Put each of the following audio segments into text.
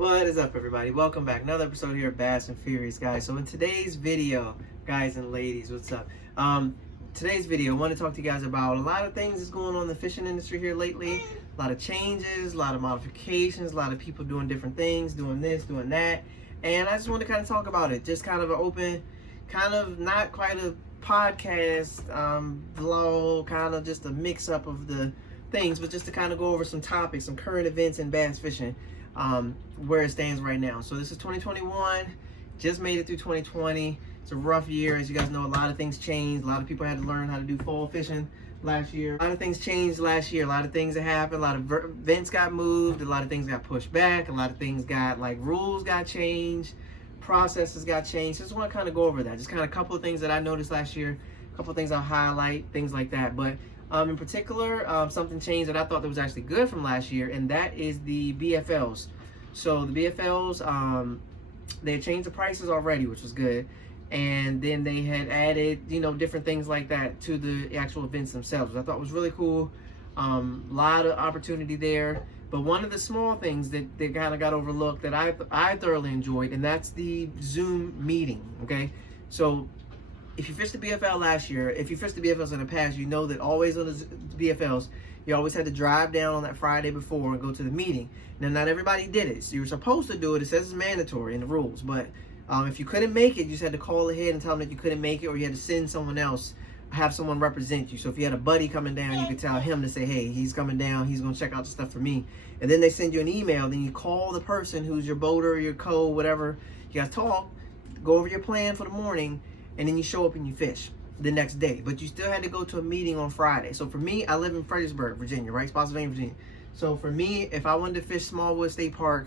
What is up, everybody? Welcome back. Another episode here of Bass and Furious, guys. So in today's video, guys and ladies, what's up? Today's video, I want to talk to you guys about a lot of things that's going on in the fishing industry here lately. A lot of changes, a lot of modifications, a lot of people doing different things, doing this, doing that. And I just want to kind of talk about it. Just kind of an open, kind of not quite a podcast, vlog, kind of just a mix-up of the things, but just to kind of go over some topics, some current events in bass fishing. Where it stands right now. So this is 2021, just made it through 2020. It's a rough year. As you guys know, a lot of things changed. A lot of people had to learn how to do fall fishing last year. A lot of things changed last year. A lot of things that happened. A lot of events got moved. A lot of things got pushed back. A lot of things got, like, rules got changed. Processes got changed. So I just want to kind of go over that. Just kind of a couple of things that I noticed last year. A couple of things I'll highlight, things like that. But in particular, something changed that I thought that was actually good from last year, and that is the BFLs. So the BFLs, they had changed the prices already, which was good, and then they had added, different things like that to the actual events themselves, which I thought was really cool. Lot of opportunity there. But one of the small things that kind of got overlooked that I thoroughly enjoyed, and that's the Zoom meeting. Okay, so if you fished the BFL last year, if you fished the BFLs in the past, you know that always on the BFLs, you always had to drive down on that Friday before and go to the meeting. Now, not everybody did it. So you were supposed to do it. It says it's mandatory in the rules. But if you couldn't make it, you just had to call ahead and tell them that you couldn't make it, or you had to send someone else, have someone represent you. So if you had a buddy coming down, you could tell him to say, hey, he's coming down. He's going to check out the stuff for me. And then they send you an email. Then you call the person who's your boater, your co, whatever. You guys talk, go over your plan for the morning, and then you show up and you fish the next day. But you still had to go to a meeting on Friday. So for me, I live in Fredericksburg, Virginia, right? Spotsylvania, Virginia. So for me, if I wanted to fish Smallwood State Park,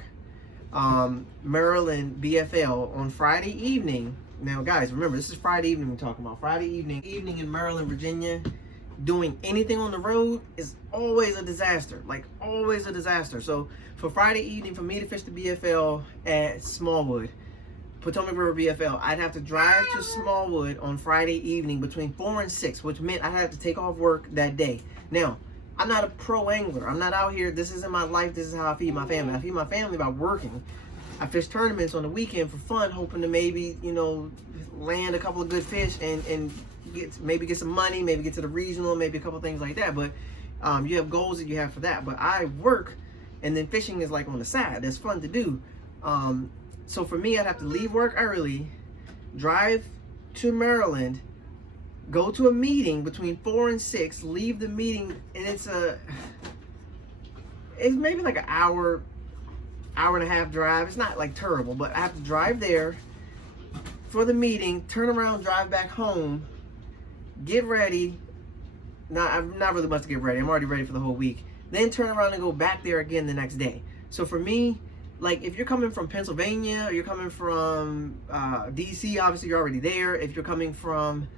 Maryland BFL on Friday evening. Now, guys, remember, this is Friday evening we're talking about. Friday evening in Maryland, Virginia, doing anything on the road is always a disaster. Like, always a disaster. So for Friday evening, for me to fish the BFL at Smallwood, Potomac River BFL, I'd have to drive to Smallwood on Friday evening between 4 and 6, which meant I had to take off work that day. Now, I'm not a pro angler. I'm not out here. This isn't my life. This is how I feed my family. I feed my family by working. I fish tournaments on the weekend for fun, hoping to maybe, land a couple of good fish and maybe get some money, maybe get to the regional, maybe a couple things like that. But you have goals that you have for that. But I work, and then fishing is like on the side. That's fun to do. So for me, I'd have to leave work early, drive to Maryland, go to a meeting between 4 and 6, leave the meeting, and it's maybe like an hour and a half drive. It's not like terrible, but I have to drive there for the meeting, turn around, drive back home, get ready. I'm not really much to get ready. I'm already ready for the whole week. Then turn around and go back there again the next day. So for me, like, if you're coming from Pennsylvania, or you're coming from DC, obviously you're already there. If you're coming from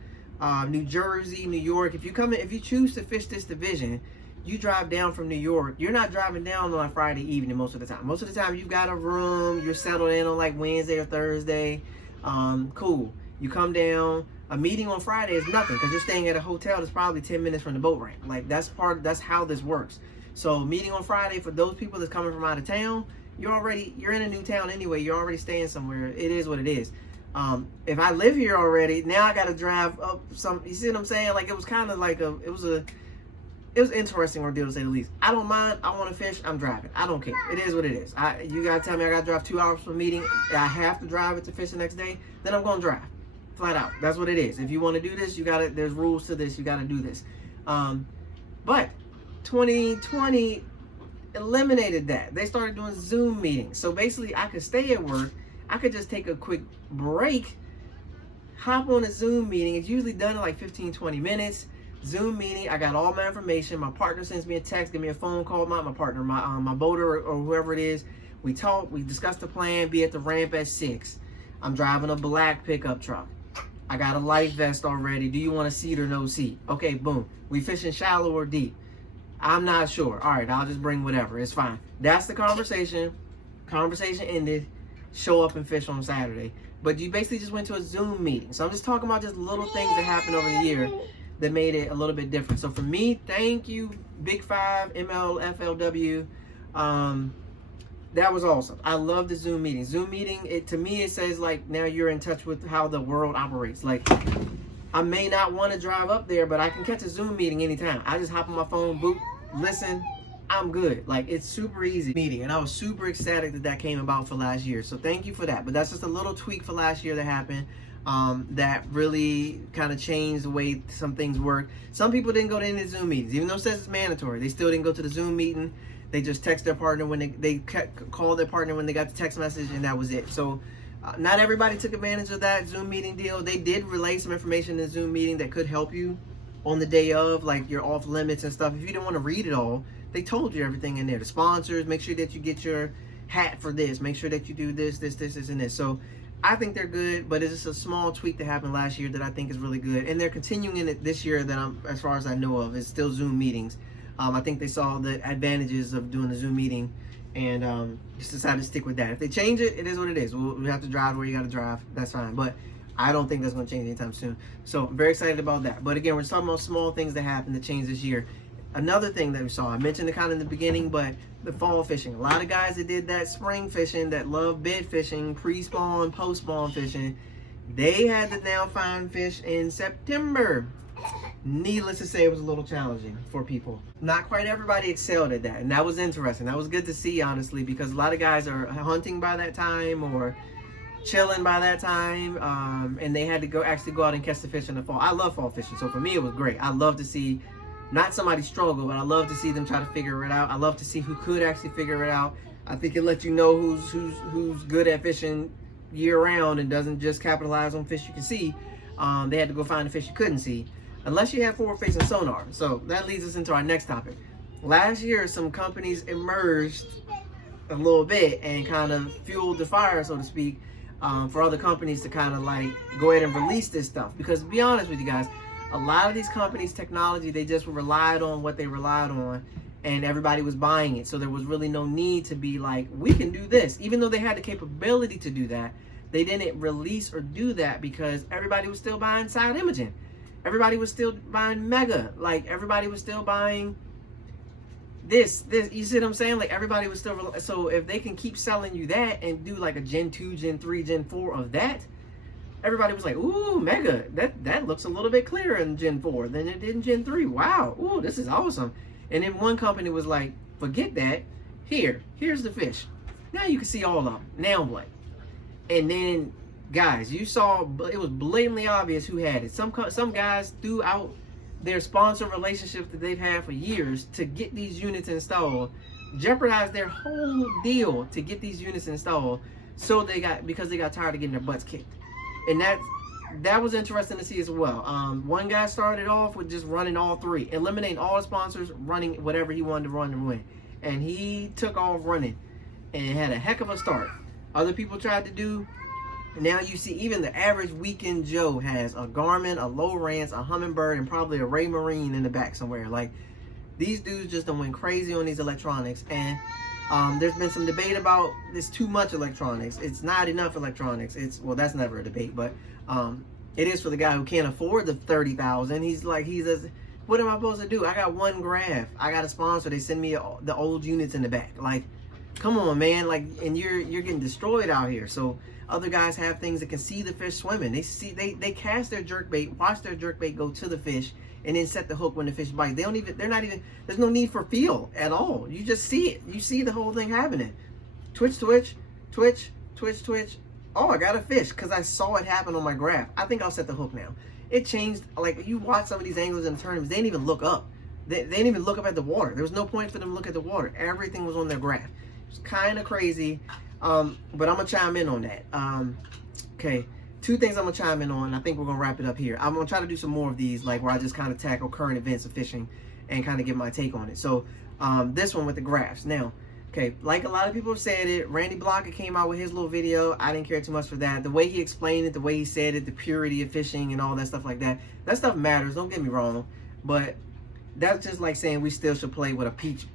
New Jersey, New York, if you choose to fish this division, you drive down from New York. You're not driving down on a Friday evening most of the time. Most of the time, you've got a room. You're settled in on like Wednesday or Thursday. Cool. You come down. A meeting on Friday is nothing because you're staying at a hotel that's probably 10 minutes from the boat ramp. Like, that's how this works. So meeting on Friday, for those people that's coming from out of town, you're in a new town anyway. You're already staying somewhere. It is what it is. If I live here already, now I got to drive up you see what I'm saying? Like, it was kind of like it was an interesting ordeal, to say the least. I don't mind. I want to fish. I'm driving. I don't care. It is what it is. You got to tell me I got to drive 2 hours for a meeting. I have to drive it to fish the next day. Then I'm going to drive. Flat out. That's what it is. If you want to do this, there's rules to this. You got to do this. But 2020 eliminated that. They started doing Zoom meetings. So basically, I could stay at work. I could just take a quick break, hop on a Zoom meeting. It's usually done in like 15-20 minutes. Zoom meeting. I got all my information. My partner sends me a text, give me a phone call. My partner, my boater or whoever it is. We talk. We discuss the plan. Be at the ramp at 6. I'm driving a black pickup truck. I got a life vest already. Do you want a seat or no seat? Okay, boom. We fishing shallow or deep? I'm not sure. All right, I'll just bring whatever. It's fine. That's the conversation. Conversation ended. Show up and fish on Saturday. But you basically just went to a Zoom meeting. So I'm just talking about just little things that happened over the year that made it a little bit different. So for me, thank you, Big Five, MLFLW. that was awesome. I love the Zoom meeting. Zoom meeting, to me, it says like now you're in touch with how the world operates. Like, I may not want to drive up there, but I can catch a Zoom meeting anytime. I just hop on my phone, boop, listen, I'm good. Like, it's super easy meeting, and I was super ecstatic that that came about for last year. So thank you for that. But that's just a little tweak for last year that happened. That really kind of changed the way some things work. Some people didn't go to any Zoom meetings, even though it says it's mandatory. They still didn't go to the Zoom meeting. They just text their partner when they call their partner when they got the text message, and that was it. So not everybody took advantage of that Zoom meeting deal. They did relay some information in the Zoom meeting that could help you on the day of, like your off limits and stuff. If you didn't want to read it all, they told you everything in there. The sponsors, make sure that you get your hat for this. Make sure that you do this, and this. So I think they're good, but it's just a small tweak that happened last year that I think is really good. And they're continuing it this year that as far as I know of, it's still Zoom meetings. I think they saw the advantages of doing the Zoom meeting and just decided to stick with that. If they change it, it is what it is. We have to drive where you got to drive. That's fine. But I don't think that's going to change anytime soon. So I'm very excited about that. But again, we're talking about small things that happened to change this year. Another thing that we saw, I mentioned it kind of in the beginning, but the fall fishing. A lot of guys that did that spring fishing, that love bed fishing, pre-spawn, post-spawn fishing, they had to now find fish in September. Needless to say, it was a little challenging for people. Not quite everybody excelled at that, and that was interesting. That was good to see, honestly, because a lot of guys are hunting by that time or chilling by that time, and they had to actually go out and catch the fish in the fall. I love fall fishing, so for me it was great. I love to see not somebody struggle, but I love to see them try to figure it out. I love to see who could actually figure it out. I think it lets you know who's good at fishing year round and doesn't just capitalize on fish you can see. They had to go find the fish you couldn't see, unless you have forward-facing sonar. So that leads us into our next topic. Last year, some companies emerged a little bit and kind of fueled the fire, so to speak, for other companies to kind of like go ahead and release this stuff. Because to be honest with you guys, a lot of these companies' technology, they just relied on what they relied on, and everybody was buying it. So there was really no need to be like, we can do this. Even though they had the capability to do that, they didn't release or do that because everybody was still buying Side Imaging. Everybody was still buying Mega. Like, everybody was still buying this. You see what I'm saying? Like, everybody was still... So if they can keep selling you that and do like a Gen 2, Gen 3, Gen 4 of that, everybody was like, ooh, Mega, that looks a little bit clearer in Gen 4 than it did in Gen 3. Wow, ooh, this is awesome. And then one company was like, forget that. Here's the fish. Now you can see all of them. Now what? And then... guys, you saw it was blatantly obvious who had it. Some guys threw out their sponsor relationship that they've had for years to get these units installed, jeopardized their whole deal to get these units installed, because they got tired of getting their butts kicked. And that was interesting to see as well. One guy started off with just running all three, eliminating all the sponsors, running whatever he wanted to run and win, and he took off running and had a heck of a start. Other people tried to do. Now you see even the average weekend Joe has a Garmin, a Lowrance, a Humminbird, and probably a Raymarine in the back somewhere. Like, these dudes just done went crazy on these electronics. And there's been some debate about it's too much electronics. It's not enough electronics. Well, that's never a debate, but it is for the guy who can't afford the $30,000. He says, what am I supposed to do? I got one graph. I got a sponsor. They send me the old units in the back. Like, come on, man. Like, and you're getting destroyed out here. So other guys have things that can see the fish swimming. They cast their jerkbait, watch their jerkbait go to the fish, and then set the hook when the fish bites. There's no need for feel at all. You just see it. You see the whole thing happening. Twitch, twitch, twitch, twitch, twitch. Oh, I got a fish because I saw it happen on my graph. I think I'll set the hook now. It changed. Like, you watch some of these anglers in the tournaments, they didn't even look up. They didn't even look up at the water. There was no point for them to look at the water. Everything was on their graph. It's kind of crazy. But I'm going to chime in on that. Okay, two things I'm going to chime in on. I think we're going to wrap it up here. I'm going to try to do some more of these, like where I just kind of tackle current events of fishing and kind of give my take on it. So this one with the graphs. Now, okay, like a lot of people have said it, Randy Blocker came out with his little video. I didn't care too much for that. The way he explained it, the way he said it, the purity of fishing and all that stuff like that. That stuff matters, don't get me wrong. But that's just like saying we still should play with a peach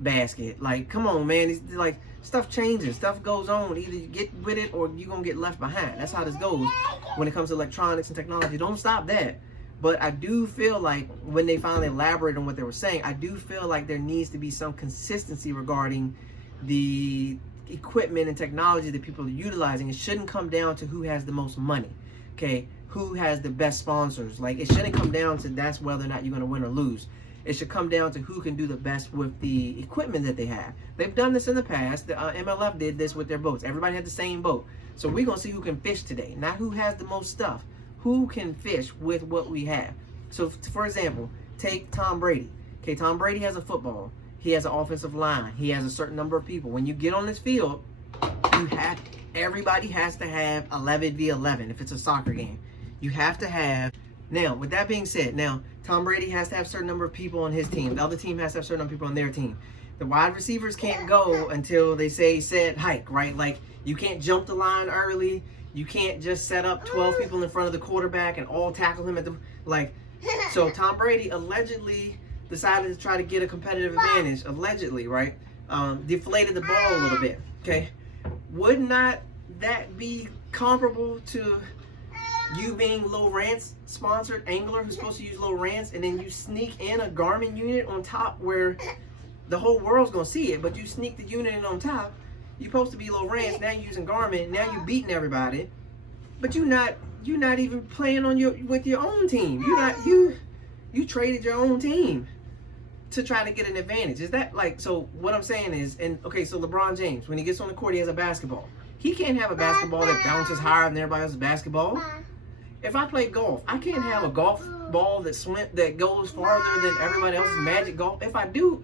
basket. Like, come on, man. It's like, stuff changes, stuff goes on. Either you get with it or you're gonna get left behind. That's how this goes when it comes to electronics and technology. Don't stop that. But I do feel like when they finally elaborate on what they were saying, I do feel like there needs to be some consistency regarding the equipment and technology that people are utilizing, it shouldn't come down to who has the most money, okay? Who has the best sponsors. Like, it shouldn't come down to that's whether or not you're going to win or lose. It should come down to who can do the best with the equipment that they have. They've done this in the past. The MLF did this with their boats. Everybody had the same boat. So we're going to see who can fish today, not who has the most stuff. Who can fish with what we have. So, for example, take Tom Brady. Okay, Tom Brady has a football. He has an offensive line. He has a certain number of people. When you get on this field, everybody has to have 11v11 if it's a soccer game. You have to have. Now, with that being said, now Tom Brady has to have a certain number of people on his team. The other team has to have a certain number of people on their team. The wide receivers can't go until they say set hike, right? Like, you can't jump the line early. You can't just set up 12 people in front of the quarterback and all tackle him at the, like, so Tom Brady allegedly decided to try to get a competitive advantage, allegedly, right? Deflated the ball a little bit, okay? Would not that be comparable to you being Lowrance sponsored angler who's supposed to use Lowrance, and then you sneak in a Garmin unit on top where the whole world's gonna see it, but you sneak the unit in on top? You're supposed to be Lowrance, now you're using Garmin, now you're beating everybody, but you're not even playing on with your own team. You traded your own team to try to get an advantage. Is that like, so what I'm saying is, and okay, so LeBron James, when he gets on the court, he has a basketball. He can't have a basketball that bounces higher than everybody else's basketball. If I play golf, I can't have a golf ball that goes farther than everybody else's Magic golf. If I do,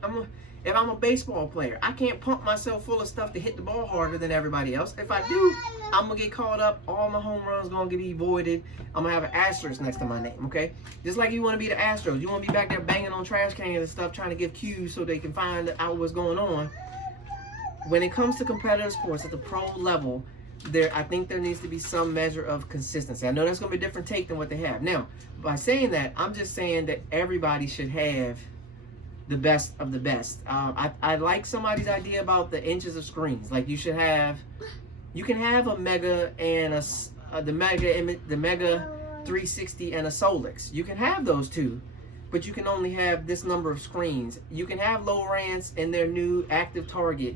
if I'm a baseball player, I can't pump myself full of stuff to hit the ball harder than everybody else. If I do, I'm going to get caught up. All my home runs going to be voided. I'm going to have an asterisk next to my name, okay? Just like you want to be the Astros. You want to be back there banging on trash cans and stuff, trying to give cues so they can find out what's going on. When it comes to competitive sports at the pro level, I think there needs to be some measure of consistency. I know that's going to be a different take than what they have. Now, by saying that, I'm just saying that everybody should have the best of the best. I like somebody's idea about the inches of screens. Like, you can have a Mega and the Mega 360 and a Solix. You can have those two, but you can only have this number of screens. You can have Lowrance and their new active target,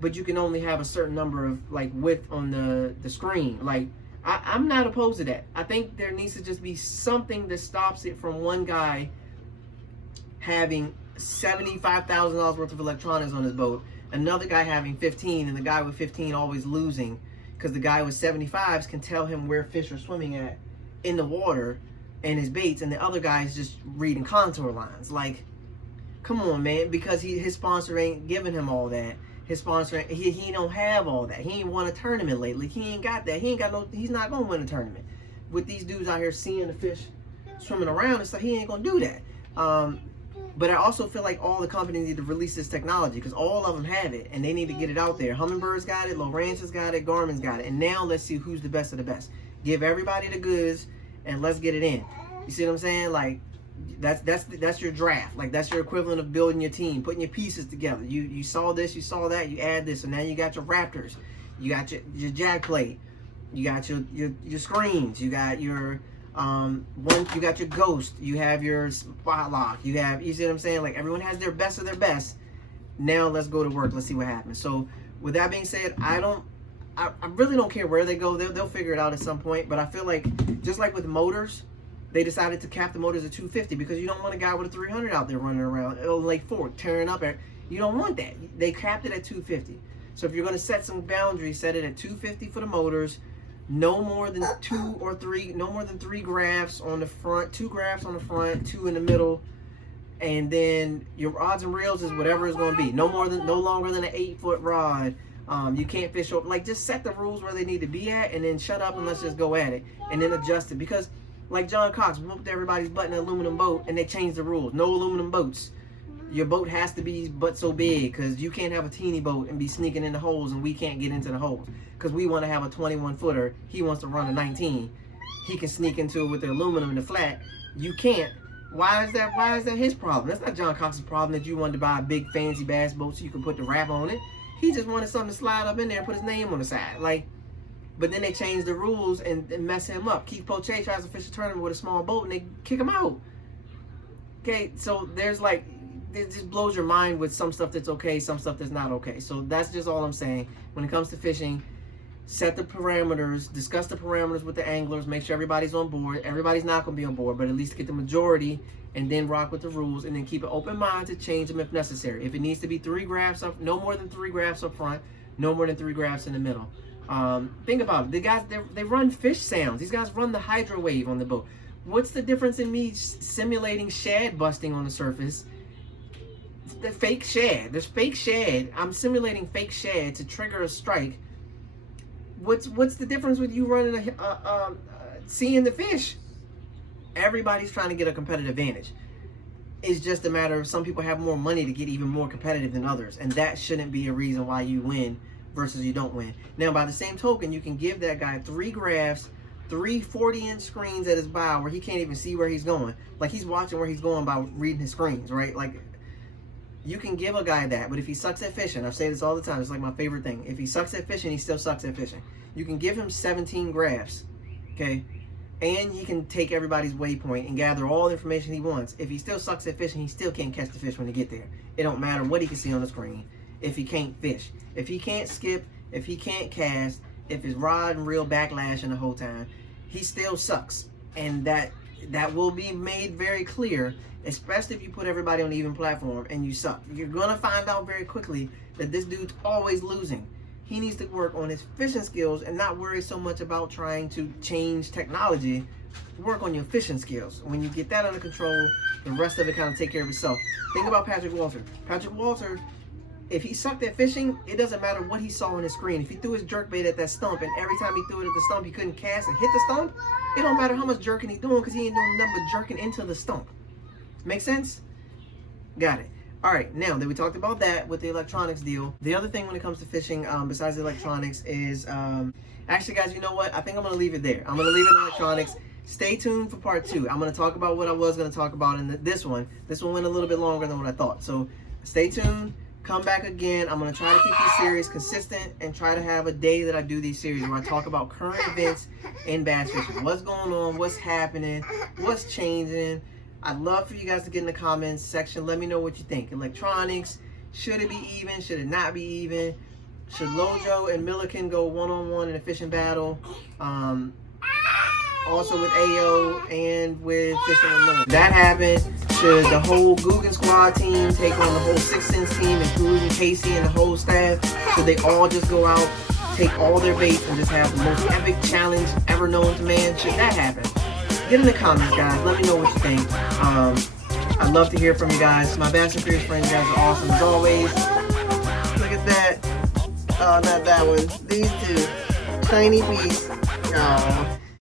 but you can only have a certain number of like width on the screen. Like, I'm not opposed to that. I think there needs to just be something that stops it from one guy having $75,000 worth of electronics on his boat, another guy having 15, and the guy with 15 always losing because the guy with 75s can tell him where fish are swimming at in the water and his baits, and the other guy is just reading contour lines. Like, come on, man, because his sponsor ain't giving him all that. His sponsor, he don't have all that. He ain't won a tournament lately. He ain't got that. He's not gonna win a tournament. With these dudes out here seeing the fish swimming around, it's like he ain't gonna do that. But I also feel like all the companies need to release this technology because all of them have it and they need to get it out there. Hummingbird's got it, Lowrance has got it, Garmin's got it. And now let's see who's the best of the best. Give everybody the goods and let's get it in. You see what I'm saying? Like, that's your draft. Like, that's your equivalent of building your team, putting your pieces together. You saw this, you saw that, you add this, and now you got your Raptors, you got your jack plate, you got your screens, you got your you got your Ghost, you have your spot lock, you see what I'm saying? Like, everyone has their best of their best. Now let's go to work. Let's see what happens. So with that being said, I really don't care where they go. They'll figure it out at some point. But I feel like, just like with motors, they decided to cap the motors at 250 because you don't want a guy with a 300 out there running around Lake Fork tearing up. You don't want that. They capped it at 250. So if you're going to set some boundaries, set it at 250 for the motors. No more than no more than 3 graphs on the front, 2 graphs on the front, 2 in the middle, and then your rods and reels is whatever it's going to be. No longer than an 8-foot rod. You can't fish over. Like, just set the rules where they need to be at, and then shut up and let's just go at it, and then adjust it. Because, like John Cox whooped everybody's butt in an aluminum boat, and they changed the rules. No aluminum boats. Your boat has to be but so big, because you can't have a teeny boat and be sneaking in the holes, and we can't get into the holes. Because we want to have a 21-footer. He wants to run a 19. He can sneak into it with the aluminum and the flat. You can't. Why is that his problem? That's not John Cox's problem that you wanted to buy a big fancy bass boat so you can put the wrap on it. He just wanted something to slide up in there and put his name on the side. Like, but then they changed the rules and mess him up. Keith Poche tries to fish a tournament with a small boat and they kick him out. Okay, so there's like, it just blows your mind with some stuff that's okay, some stuff that's not okay. So that's just all I'm saying. When it comes to fishing, set the parameters, discuss the parameters with the anglers, make sure everybody's on board. Everybody's not going to be on board, but at least get the majority, and then rock with the rules, and then keep an open mind to change them if necessary. If it needs to be 3 graphs up, no more than 3 graphs up front, no more than 3 graphs in the middle. Think about it. The guys, they run fish sounds. These guys run the hydro wave on the boat. What's the difference in me simulating shad busting on the surface? The fake shad. There's fake shad. I'm simulating fake shad to trigger a strike. What's the difference with you running seeing the fish? Everybody's trying to get a competitive advantage. It's just a matter of some people have more money to get even more competitive than others, and that shouldn't be a reason why you win versus you don't win. Now, by the same token, you can give that guy 3 graphs, 3 40-inch screens at his bow where he can't even see where he's going. Like, he's watching where he's going by reading his screens, right? Like, you can give a guy that, but if he sucks at fishing, I say this all the time, it's like my favorite thing. If he sucks at fishing, he still sucks at fishing. You can give him 17 graphs, okay? And he can take everybody's waypoint and gather all the information he wants. If he still sucks at fishing, he still can't catch the fish when he get there. It don't matter what he can see on the screen if he can't fish. If he can't skip, if he can't cast, if his rod and reel backlashing the whole time, he still sucks. And that will be made very clear, especially if you put everybody on an even platform and you suck. You're gonna find out very quickly that this dude's always losing. He needs to work on his fishing skills and not worry so much about trying to change technology. Work on your fishing skills. When you get that under control, the rest of it kind of take care of itself. Think about Patrick Walter. Patrick Walter, if he sucked at fishing, it doesn't matter what he saw on his screen. If he threw his jerkbait at that stump and every time he threw it at the stump he couldn't cast and hit the stump, it don't matter how much jerking he's doing because he ain't doing nothing but jerking into the stump. Make sense? Got it. All right, now that we talked about that with the electronics deal, the other thing when it comes to fishing, besides the electronics, is actually, guys, you know what? I think I'm gonna leave it there. I'm gonna leave it in electronics. Stay tuned for part 2. I'm gonna talk about what I was gonna talk about in this one. This one went a little bit longer than what I thought. So stay tuned. Come back again. I'm gonna try to keep these series consistent and try to have a day that I do these series where I talk about current events in bass fishing. What's going on? What's happening? What's changing? I'd love for you guys to get in the comments section. Let me know what you think. Electronics, should it be even? Should it not be even? Should Lojo and Milliken go one-on-one in a fishing battle? Also with AO and with Fishing with Norm. That happened. Should the whole Guggen Squad team take on the whole 6th Sense team, including Casey and the whole staff? Should they all just go out, take all their baits, and just have the most epic challenge ever known to man? Should that happen? Get in the comments, guys. Let me know what you think. I'd love to hear from you guys. My Bass and Furious friends, you guys are awesome as always. Look at that. Oh, not that one. These two. Tiny piece. Oh.